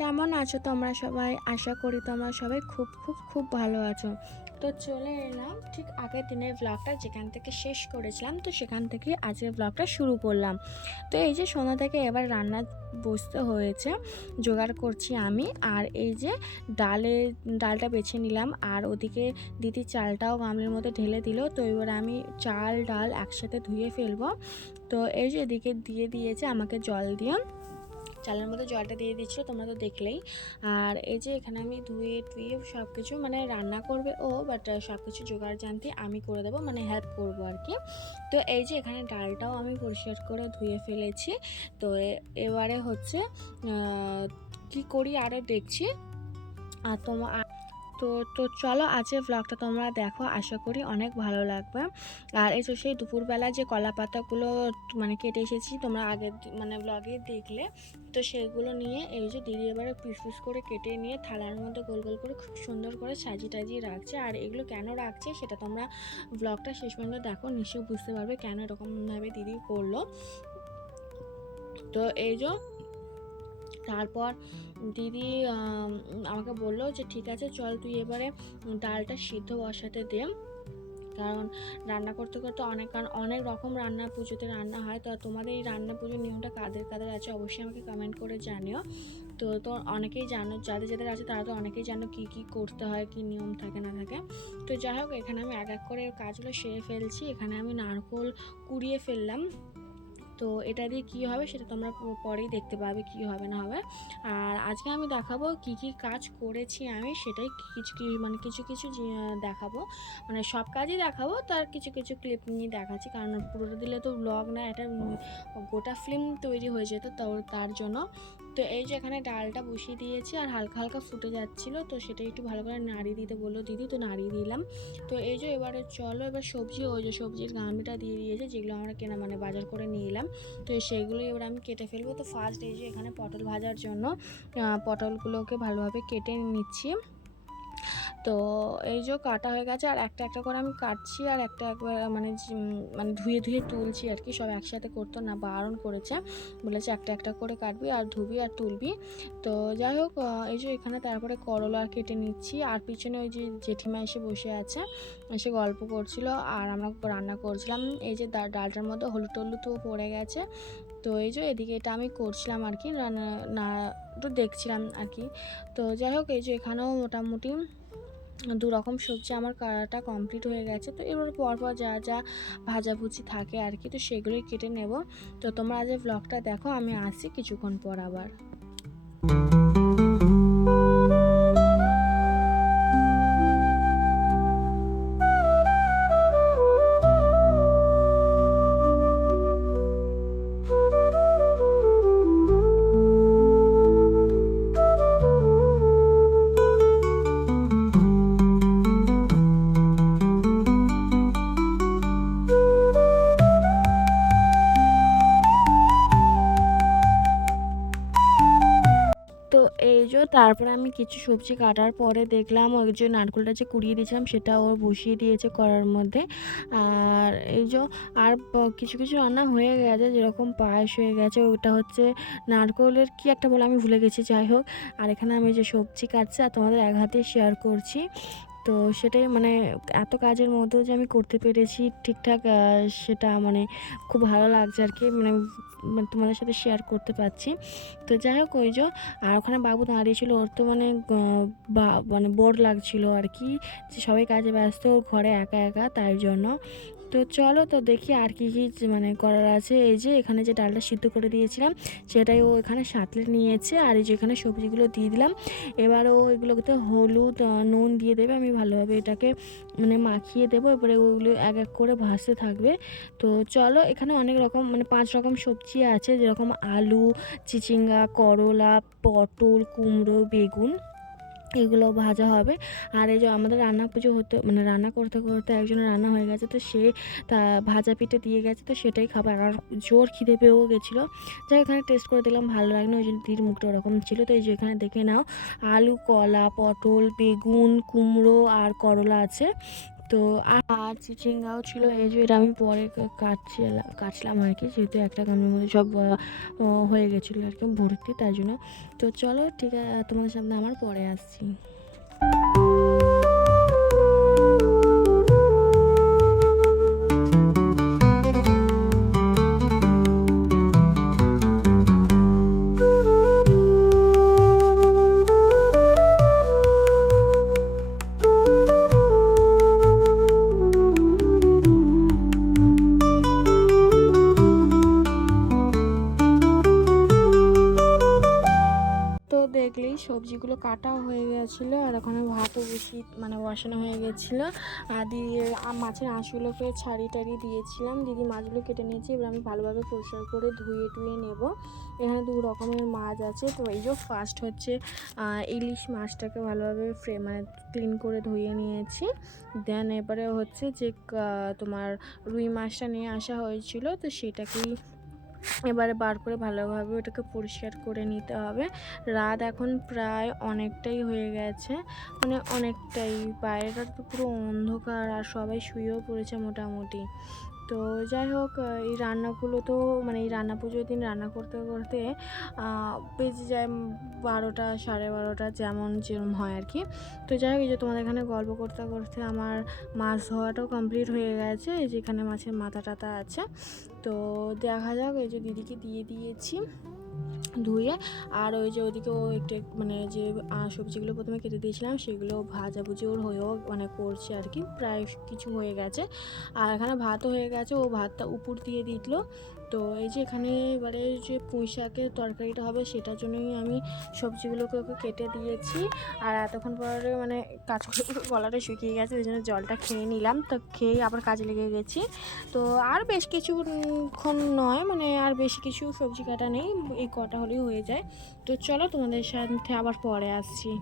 কেমন আছো তোমরা সবাই? আশা করি তোমরা সবাই খুব খুব খুব ভালো আছো। তো চলে এলাম ঠিক আগের দিনের ব্লগটা যেখান থেকে শেষ করেছিলাম, তো সেখান থেকে আজকের ব্লগটা শুরু করলাম। তো এই যে সন্ধ্যা থেকে এবার রান্না বসতে হয়েছে, জোগাড় করছি আমি। আর এই যে ডালটা বেছে নিলাম, আর ওদিকে দিদি চালটাও গামলির মধ্যে ঢেলে দিল। তো এবার আমি চাল ডাল একসাথে ধুয়ে ফেলবো। তো এই যে এদিকে দিয়ে দিয়েছে আমাকে জল দিয়ে, চালের মধ্যে জলটা দিয়ে দিচ্ছিলো, তোমরা তো দেখলেই। আর এই যে এখানে আমি ধুয়ে টুয়ে সব কিছু মানে রান্না করবে ও, বাট সব কিছু জোগাড় জানতে আমি করে দেবো, মানে হেল্প করবো আর কি। তো এই যে এখানে ডালটাও আমি পরিষ্কার করে ধুয়ে ফেলেছি। তো এবারে হচ্ছে কি করি আরও দেখছি। আর তো তো চলো আজকের ব্লগটা তোমরা দেখো, আশা করি অনেক ভালো লাগবে। আর এই তো সেই দুপুরবেলা যে কলা পাতাগুলো মানে কেটে এসেছি, তোমরা আগের মানে ব্লগে দেখলে। তো সেগুলো নিয়ে এই যে দিদি এবারে পিস পিস করে কেটে নিয়ে থালার মধ্যে গোল গোল করে খুব সুন্দর করে সাজিয়ে টাজিয়ে রাখছে। আর এগুলো কেন রাখছে সেটা তোমরা ব্লগটা শেষ পর্যন্ত দেখো, নিশ্চয়ই বুঝতে পারবে কেন এরকমভাবে দিদি করলো। তো এই যে তারপর দিদি আমাকে বললো যে ঠিক আছে চল তুই এবারে ডালটা সিদ্ধ বসাতে দে, কারণ রান্না করতে করতে অনেক রকম রান্না পুজোতে রান্না হয়। তো তোমাদের এই রান্না পুজোর নিয়মটা কাদের কাদের আছে অবশ্যই আমাকে কমেন্ট করে জানিও। তো অনেকেই জানো, যাদের যাদের আছে তারা তো অনেকেই জানো কী কী করতে হয়, কী নিয়ম থাকে না থাকে। তো যাই হোক এখানে আমি এক এক করে কাজগুলো সেরে ফেলছি। এখানে আমি নারকোল কুড়িয়ে ফেললাম। তো এটা দিয়ে কী হবে সেটা তোমরা পরেই দেখতে পাবে কী হবে না হবে। আর আজকে আমি দেখাবো কি কি কাজ করেছি আমি, সেটাই কিছু কিছু দেখাবো, মানে সব কাজই দেখাবো, তার কিছু কিছু ক্লিপ নিয়ে দেখাচ্ছি, কারণ পুরোটা দিলে তো ব্লগ না, এটা গোটা ফিল্ম তৈরি হয়ে যেত, তো তার জন্য। তো এই যে এখানে ডালটা বসিয়ে দিয়েছি আর হালকা হালকা ফুটে যাচ্ছিলো, তো সেটা একটু ভালো করে নাড়িয়ে দিতে বললো দিদি, তো নাড়িয়ে দিলাম। তো এই যে এবারে চলো এবার সবজি, ওই যে সবজির গামলিটা দিয়ে দিয়েছে যেগুলো আমরা কেনা মানে বাজার করে নিয়ে এলাম, তো সেইগুলোই এবার আমি কেটে ফেলবো। তো ফার্স্ট এই যে এখানে পটল ভাজার জন্য পটলগুলোকে ভালোভাবে কেটে নিচ্ছি। তো এই যে কাটা হয়ে গেছে, আর একটা একটা করে আমি কাটছি, আর একটা একবার মানে মানে ধুয়ে ধুয়ে তুলছি আর কি, সব একসাথে করতো না, বারণ করেছে, বলেছে একটা একটা করে কাটবি আর ধুবি আর তুলবি। তো যাই হোক এই যে এখানে তারপরে করলা কেটে নিচ্ছি, আর পিছনে ওই যে জেঠিমা এসে বসে আছে, এসে গল্প করছিল আর আমরা রান্না করছিলাম। এই যে ডালটার মধ্যে হলুদ টলুদ পড়ে গেছে। তো এই যে এদিকে এটা আমি করছিলাম আর কি, রান্না না তো দেখছিলাম আর কি। তো যাই হোক এই যে এখানেও মোটামুটি দু রকম সবজি আমার কাটা কমপ্লিট হয়ে গেছে। তো এবার পরপর যা যা ভাজাভুজি থাকে আর কি, তো সেগুলোই কেটে নেব। তো তোমরা আজ ব্লগটা দেখো, আমি আসছি কিছুক্ষণ পর আবার। তো এই যে তারপরে আমি কিছু সবজি কাটার পরে দেখলাম ওই যে নারকেলটা যে কুড়িয়ে দিয়েছিলাম সেটা ও বসিয়ে দিয়েছে কড়ার মধ্যে। আর এই যে আর কিছু কিছু রান্না হয়ে গেছে, যেরকম পায়েস হয়ে গেছে, ওটা হচ্ছে নারকেলের কি একটা বলে আমি ভুলে গেছি, যাই হোক। আর এখানে আমি যে সবজি কাটছি আর তোমাদের এক হাতে শেয়ার করছি। তো সেটাই মানে এত কাজের মধ্যেও যে আমি করতে পেরেছি ঠিকঠাক, সেটা মানে খুব ভালো লাগছে আর কি, মানে তোমাদের সাথে শেয়ার করতে পারছি। তো যাই হোক ওই যে আর ওখানে বাবু দাঁড়িয়েছিল, ওর তো মানে মানে বোর লাগছিল আর কি, যে সবাই কাজে ব্যস্ত, ওর ঘরে একা একা, তাই জন্য। তো চলো তো দেখি আর কি কি মানে করার আছে। এই যে এখানে যে ডালটা সিদ্ধ করে দিয়েছিলাম সেটাই ও এখানে সাঁতলে নিয়েছে, আর এই যে এখানে সবজিগুলো দিয়ে দিলাম। এবার ও এগুলোতে হলুদ নুন দিয়ে দেবে, আমি ভালোভাবে এটাকে মানে মাখিয়ে দেবো, এবারে ওগুলো এক এক করে ভাজতে থাকবে। তো চলো এখানে অনেক রকম মানে 5 রকম সবজি আছে, যেরকম আলু, চিচিঙ্গা, করলা, পটল, কুমড়ো, বেগুন, এগুলো ভাজা হবে। আর এই যে আমাদের রান্না পুজো হতে মানে রান্না করতে করতে একজনের রান্না হয়ে গেছে, তো সে তা ভাজা পিঠে দিয়ে গেছে, তো সেটাই খাবো। আর জোর খিদে পেয়েও গেছিলো, যাই এখানে টেস্ট করে দিলাম, ভালো লাগলো, ওই জন্য দিদির মুখটা ওরকম ছিল। তো এই যে এখানে দেখে নাও আলু, কলা, পটল, বেগুন, কুমড়ো আর করলা আছে। তো আর চিচিঙ্গাও ছিল, এই যে এটা আমি পরে কাটছিলাম আর কি, যেহেতু একটা গামলার মধ্যে সব হয়ে গেছিলো আর কি ভর্তি, তাই জন্য। তো চলো ঠিক আছে, তোমাদের সামনে আমার পরে আসছি। তো দেখলেই সবজিগুলো কাটা হয়ে গেছিলো, আর ওখানে ভাতও বসানো হয়ে গেছিলো। আর মাছের আঁশগুলোকে ছাড়িয়ে টাড়িয়ে দিয়েছিলাম, দিদি মাছগুলো কেটে নিয়েছি। এবার আমি ভালোভাবে পরিষ্কার করে ধুয়ে টুয়ে নেব। এখানে 2 রকমের মাছ আছে। তো এই যে ফার্স্ট হচ্ছে ইলিশ মাছটাকে ভালোভাবে ক্লিন করে ধুয়ে নিয়েছি। দেন এবারে হচ্ছে যে তোমার রুই মাছটা নিয়ে আসা হয়েছিল, তো সেটাকেই এবারে বার করে ভালোভাবে ওটাকে পরিষ্কার করে নিতে হবে। রাত এখন প্রায় অনেকটাই হয়ে গেছে, অনেকটাই, বাইরেটা তো পুরো অন্ধকার আর সবাই শুয়েও পড়েছে মোটামুটি। তো যাই হোক, এই রান্নাগুলো তো এই রান্না পুজোর দিন রান্না করতে করতে বেজে যায় 12টা 12:30, যেরম হয় আর কি। তো যাই হোক, এই যে তোমাদের এখানে গল্প করতে করতে আমার মাছ ধোয়াটাও কমপ্লিট হয়ে গেছে। এই যে এখানে মাছের মাথা টাথা আছে। তো দেখা যাক, এই যে দিদিকে দিয়ে দিয়েছি ধুয়ে। আর ওই যে ওদিকেও একটু যে সবজিগুলো প্রথমে কেটে দিয়েছিলাম সেগুলো ভাজাভুজি ওর হয়েও করছে আর কি, প্রায় কিছু হয়ে গেছে। আর এখানে ভাতও হয়ে গেছে, ও ভাতটা উপর দিয়ে দিল। তো এই যে এখানে এবারে যে পুঁই শাকের তরকারিটা হবে সেটার জন্যই আমি সবজিগুলোকে ওকে কেটে দিয়েছি। আর এতক্ষণ পরে কাজ করে গলাটা শুকিয়ে গেছে, ওই জন্য জলটা খেয়ে নিলাম। তো খেয়ে আবার কাজে লেগে গেছি। তো আর বেশ কিছুক্ষণ নয়, আর বেশি কিছু সবজি কাটা নেই, এই কটা হলেই হয়ে যায়। তো চলো তোমাদের সাথে আবার পরে আসছি।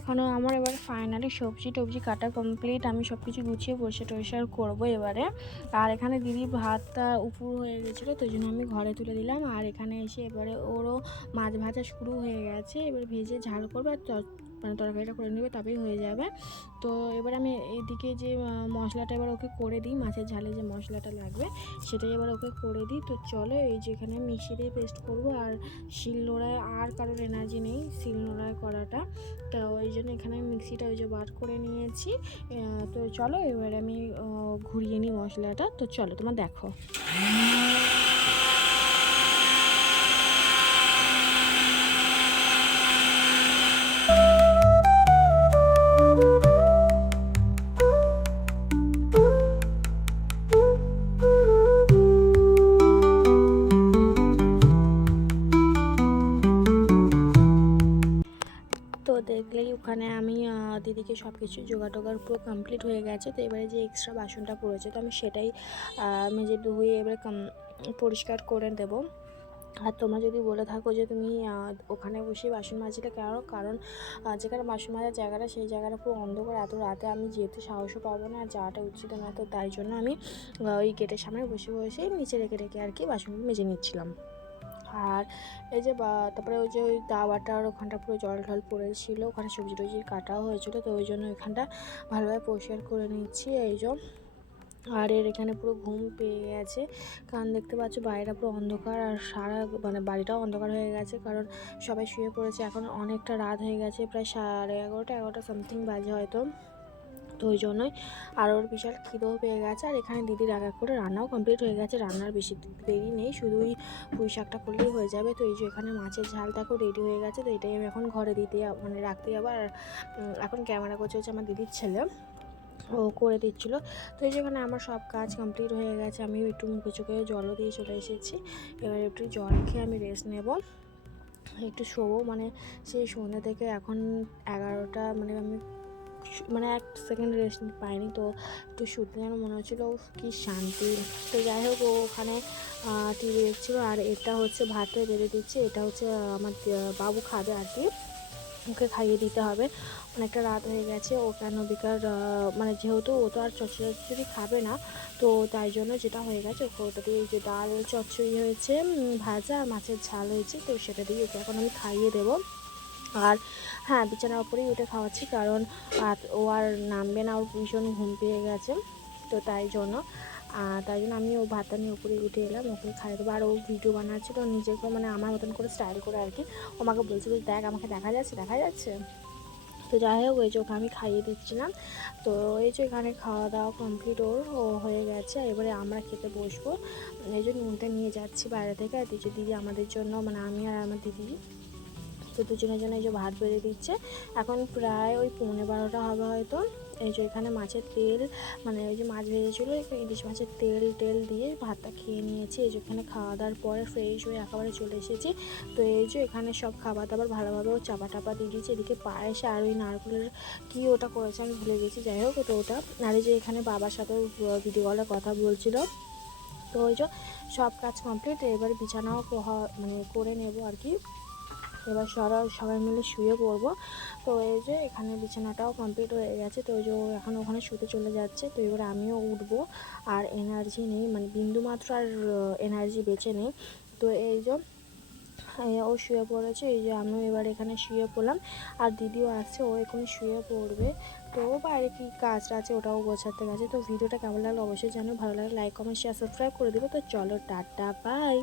এখানে আমার এবারে ফাইনালি সবজি টবজি কাটা কমপ্লিট, আমি সব কিছু গুছিয়ে পরিষ্কার করবো এবারে। আর এখানে দিদির ভাতটা উপর হয়ে গেছিলো, তো জন্য আমি ঘরে তুলে দিলাম। আর এখানে এসে এবারে ওরও মাছ ভাজা শুরু হয়ে গেছে, এবার ভেজে ঝাল করবে আর তরকারিটা করে নেবে, তবেই হয়ে যাবে। তো এবার আমি এদিকে যে মশলাটা এবার ওকে করে দিই, মাছের ঝালে যে মশলাটা লাগবে সেটাই এবার ওকে করে দিই। তো চলো, এই যে এখানে মিক্সি দিয়ে পেস্ট করবো, আর শিলনোড়ায় আর কারোর এনার্জি নেই শিলনোড়ায় করাটা, তো ওই জন্য এখানে মিক্সিটা ওই যে বার করে নিয়েছি। তো চলো এবার আমি ঘুরিয়ে নিই মশলাটা। তো চলো তোমার দেখো। তো দেখলেই ওখানে আমি দিদিকে সব কিছু জোগাড় পুরো কমপ্লিট হয়ে গেছে। তো এবারে যে এক্সট্রা বাসনটা পড়েছে, তো আমি সেটাই মেজে ধুয়ে এবারে পরিষ্কার করে দেব। আর তোমরা যদি বলে থাকো যে তুমি ওখানে বসে বাসন মাজলে কেন, কারণ যেখানে বাসন মাজার জায়গাটা সেই জায়গাটা পুরো অন্ধকার, এত রাতে আমি যেতে সাহসও পাবো না আর যাওয়াটা উচিত না। তো তাই জন্য আমি ওই গেটের সামনে বসে নিচে রেখে আর কি বাসনগুলো মেজে নিচ্ছিলাম। আর এই যে তারপরে ওই যে ওই দাওয়াটার ওখানটা পুরো জল ঢল পড়েছিল, ওখানে সবজি টবজি কাটাও হয়েছিলো, তো ওই জন্য ওইখানটা ভালোভাবে পরিষ্কার করে নিচ্ছি। এই যে আর এর এখানে পুরো ঘুম পেয়ে গেছে, কারণ দেখতে পাচ্ছ বাইরেটা পুরো অন্ধকার আর সারা মানে বাড়িটাও অন্ধকার হয়ে গেছে, কারণ সবাই শুয়ে পড়েছে। এখন অনেকটা রাত হয়ে গেছে, প্রায় 11:30 সামথিং বাজে হয়তো। তো ওই জন্যই আর ওর বিশাল খিদেও পেয়ে গেছে। আর এখানে দিদির এক করে রান্নাও কমপ্লিট হয়ে গেছে, রান্নার বেশি দেরি নেই, শুধুই পুঁই শাকটা করলেই হয়ে যাবে। তো এই যে এখানে মাছের ঝাল দেখো রেডি হয়ে গেছে, তো এটাই আমি এখন ঘরে মানে রাখতে যাবো। আর এখন ক্যামেরা করছে হচ্ছে আমার দিদির ছেলে, ও করে দিচ্ছিল। তো এই যেখানে আমার সব কাজ কমপ্লিট হয়ে গেছে, আমি একটু মুখে চোখে জলও দিয়ে চলে এসেছি। এবার একটু জল খেয়ে আমি রেস্ট নেব, একটু শোবো। মানে সেই সন্ধ্যা থেকে এখন 11টা, মানে আমি মানে 1 সেকেন্ড রেস্ট পাইনি, তো একটু শুতে যেন মনে হচ্ছিলো কি শান্তি। তো যাই হোক, ও ওখানে টিভি দেখছিলো। আর এটা হচ্ছে ভাতে বেড়ে দিচ্ছে, এটা হচ্ছে আমার বাবু খাবে আর কি, ওকে খাইয়ে দিতে হবে। অনেকটা রাত হয়ে গেছে, ও কেন বিকার মানে যেহেতু ও তো আর চচ্চড়ি খাবে না, তো তাই জন্য যেটা হয়ে গেছে ওকে ওটা দিয়ে যে ডাল চচ্চড়ি হয়েছে, ভাজা আর মাছের ঝাল হয়েছে, তো সেটা দিয়ে ওকে এখন আমি খাইয়ে দেবো। আর হ্যাঁ, বিছানার উপরেই উঠে খাওয়াচ্ছি, কারণ ও আর নামবে না, ওর ভীষণ ঘুম পেয়ে গেছে। তো তাই জন্য আমি ও ভাতটা নিয়ে উপরে উঠে এলাম, ওকে খাইয়ে দেবো। আর ও ভিডিও বানাচ্ছিল নিজেকে, মানে আমার মতন করে স্টাইল করে আর কি। ও আমাকে বলছিল দেখ আমাকে দেখা যাচ্ছে। তো যাই হোক, ওই যে ওকে আমি খাইয়ে দিচ্ছিলাম। তো এই যে এখানে খাওয়া দাওয়া কমপ্লিট ও হয়ে গেছে, এবারে আমরা খেতে বসবো। এই যে নুনটা নিয়ে যাচ্ছি বাইরে থেকে, আর দিদি আমাদের জন্য, মানে আমি আর আমার দিদি, তো দুজনের জন্য এই যে ভাত বেড়ে দিচ্ছে। এখন প্রায় ওই 11:15 হবে হয়তো। এই যে এখানে মাছের তেল, মানে ওই যে মাছ ভেজেছিলো, ইলিশ মাছের তেল দিয়ে ভাতটা খেয়ে নিয়েছি। এই যে এখানে খাওয়া দাওয়ার পরে ফ্রেশ হয়ে একেবারে চলে এসেছি। তো এই যে এখানে সব খাবার দাবার ভালোভাবে ও চাপা দিয়ে দিয়েছে। এদিকে পায়েসে আর ওই নারকেলের কি ওটা করেছে আমি ভুলে গেছি, যাই হোক তো ওটা। আর এই যে এখানে বাবার সাথেও ভিডিও কলে কথা বলছিল। তো ওই যে সব কাজ কমপ্লিট, এবার বিছানাও মানে করে নেব আর কি। এবার সবাই মিলে শুয়ে পড়বো। তো এই যে এখানে বিছানাটাও কমপ্লিট হয়ে গেছে, তো ওই যে এখন ওখানে শুতে চলে যাচ্ছে। তো এবার আমিও উঠবো, আর এনার্জি নেই, মানে বিন্দুমাত্র আর এনার্জি বেঁচে নেই। তো এই যে ও শুয়ে পড়েছে, এই যে আমিও এবার এখানে শুয়ে পড়লাম। আর দিদিও আসছে, ও এখন শুয়ে পড়বে। তো বাইরে কি কাজ আছে ওটাও গোছাতে গেছে। তো ভিডিওটা কেমন লাগলো অবশ্যই জানো, ভালো লাগলে লাইক কমেন্ট শেয়ার সাবস্ক্রাইব করে দিবে। তো চলো টাটা বাই।